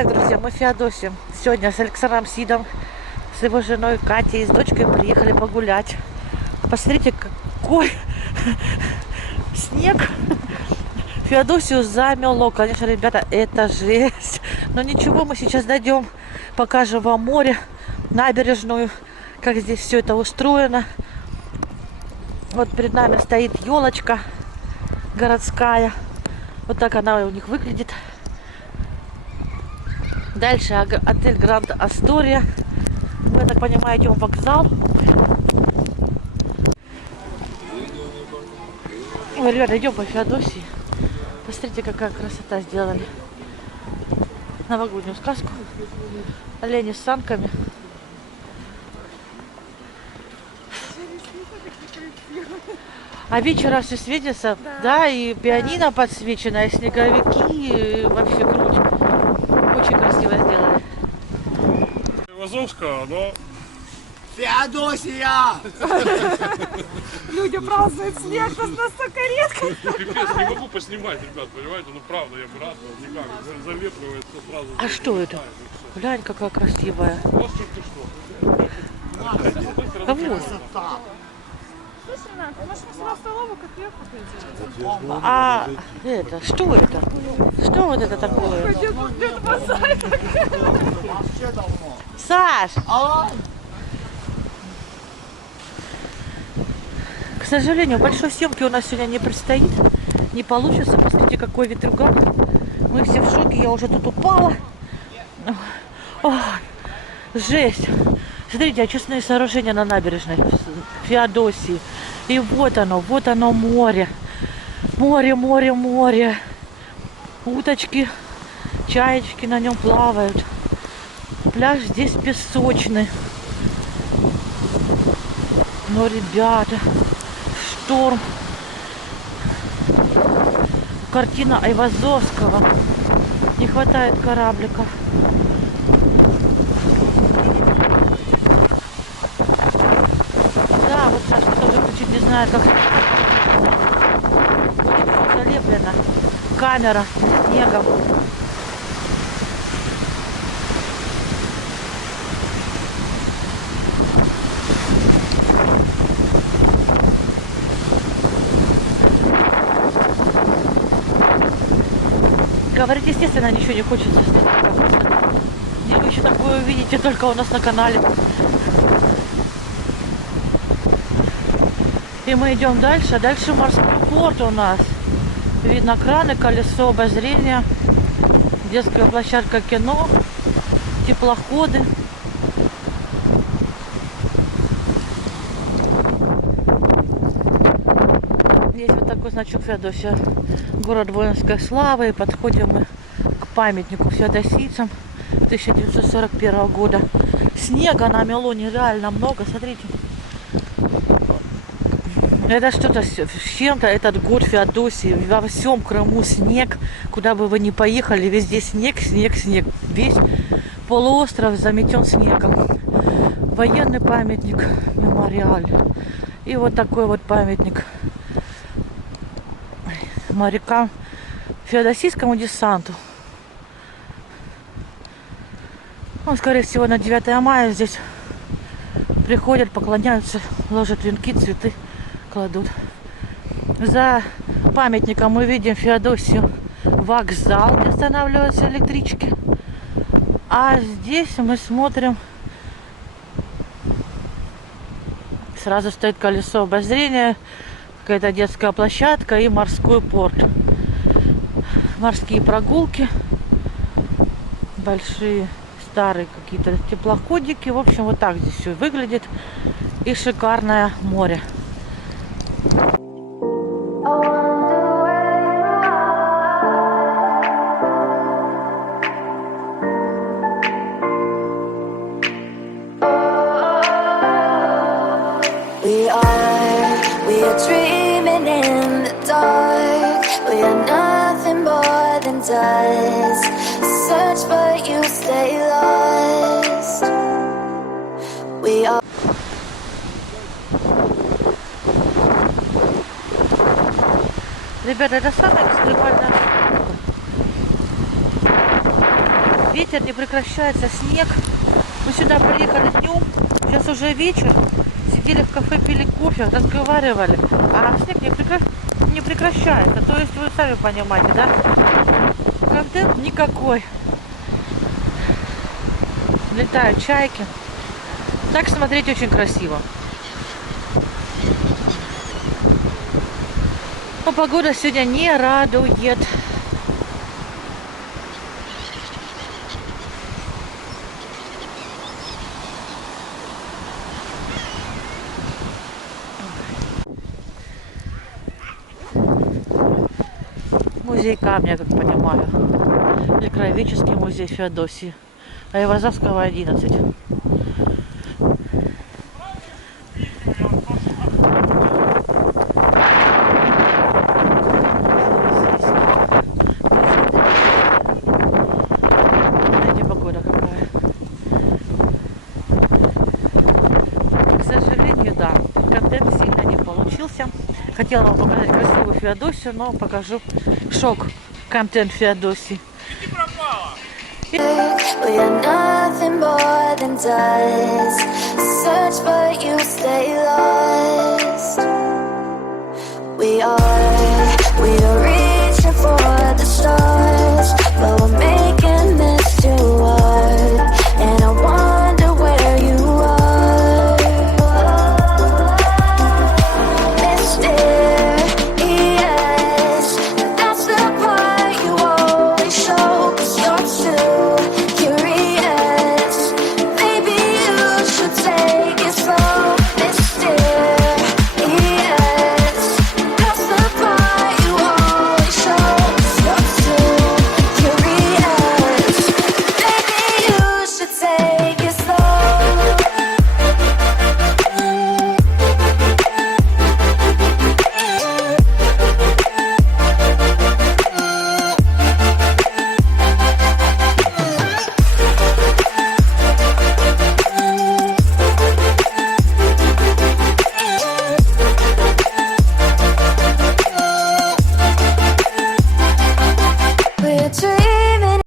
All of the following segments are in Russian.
Итак, друзья, мы в Феодосии. Сегодня с Александром Сидом, с его женой Катей и с дочкой приехали погулять. Посмотрите, какой снег. Феодосию замело. Конечно, ребята, это жесть. Но ничего, мы сейчас дойдем, покажем вам море, набережную, как здесь все это устроено. Вот перед нами стоит елочка городская. Вот так она у них выглядит. Дальше отель Гранд Астория. Мы, я так понимаю, идем в вокзал. Ой, ребята, идем по Феодосии. Посмотрите, какая красота сделали. Новогоднюю сказку. Олени с санками. А вечером все светится, да, и пианино подсвечено, и снеговики, и вообще круть. Очень красиво сделали. Азовского, но... Феодосия! Люди празднуют снег, нас настолько редко. Пипец, не могу поснимать, ребят, понимаете? Ну правда, я бы рад, но никак. Заветривается сразу. А что это? Глянь, какая красивая. Вот ты что. А вот. Слушай, Нак, может мы сюда в столовую котлетку хотим? А это, что это? Что вот это такое? Дед базарит. Вообще давно. Саш! К сожалению, большой съемки у нас сегодня не предстоит. Не получится. Посмотрите, какой ветрюган. Мы все в шоке. Я уже тут упала. Ой, жесть. Смотрите, очистные сооружения на набережной Феодосии. И вот оно море. Море, море, море. Уточки, чаечки на нем плавают. Пляж здесь песочный. Но, ребята, шторм. Картина Айвазовского. Не хватает корабликов. Да, вот Сашка тоже включить не знает, как залеплена камера снегом. Говорить, естественно, ничего не хочется. И вы еще такое увидите только у нас на канале. И мы идем дальше. А дальше морской порт у нас. Видно краны, колесо обозрения, детская площадка кино, теплоходы. Есть вот такой значок Феодосия. Город воинской славы. И подходим мы к памятнику феодосийцам 1941 года. Снега намело нереально много. Смотрите. Это что-то с чем-то, этот год Феодосии. Во всем Крыму снег. Куда бы вы ни поехали, везде снег, снег, снег. Весь полуостров заметен снегом. Военный памятник, мемориаль. И вот такой вот памятник морякам, феодосийскому десанту. Ну, скорее всего, на 9 мая здесь приходят, поклоняются, ложат венки, цветы кладут. За памятником мы видим Феодосию вокзал, где останавливаются электрички. А здесь мы смотрим, сразу стоит колесо обозрения, какая-то детская площадка и морской порт. Морские прогулки, большие старые какие-то теплоходики. В общем, вот так здесь все выглядит. И шикарное море. We are dreaming in the dark. We are nothing more than dust. Search but you stay lost. We are. Ребята, это самая экстремальная штука. ветер не прекращается, снег. Мы сюда приехали днем, сейчас уже вечер. Сидели в кафе, пили кофе, разговаривали, а снег не прекращается. То есть вы сами понимаете, да? Контент никакой. Летают чайки. Так смотреть очень красиво. Но погода сегодня не радует. Музей камня, как понимаю. Или краеведческий музей Феодосии. А Евразовского 11. Смотрите, погода какая. К сожалению, да, контент сильно не получился. Хотела вам показать красивую Феодосию, но покажу шок. Контент Феодосии. We are nothing more than dust. Search but you stay lost. We are reaching for the stars, but we're making this too hard. And I wonder where you are. Mysterious, that's the part you always show. 'Cause you're too curious. Maybe you should take it slow. Mysterious, that's the part you always show. 'Cause you're too curious. Maybe you should take it slow. We're dreaming.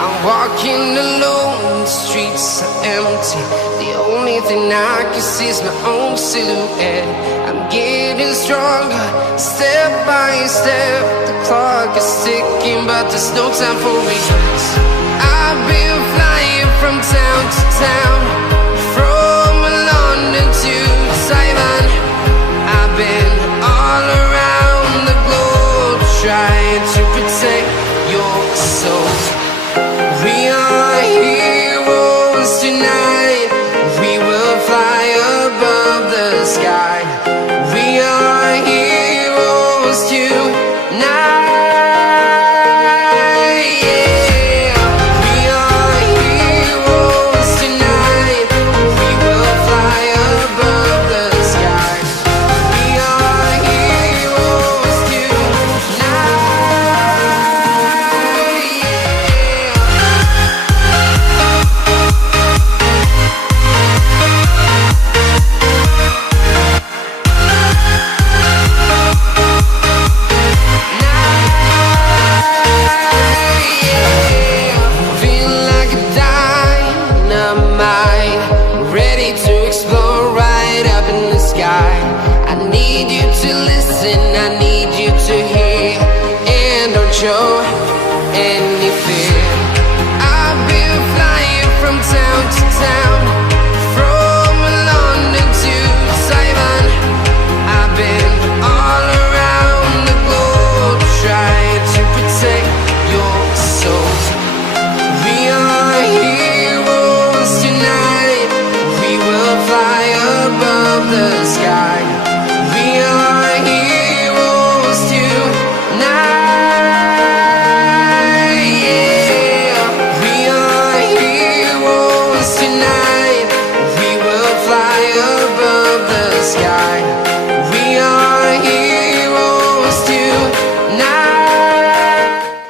I'm walking alone, the streets are empty. The only thing I can see is my own silhouette. I'm getting stronger, step by step. The clock is ticking, but there's no time for me. I've been flying from town to town, from London to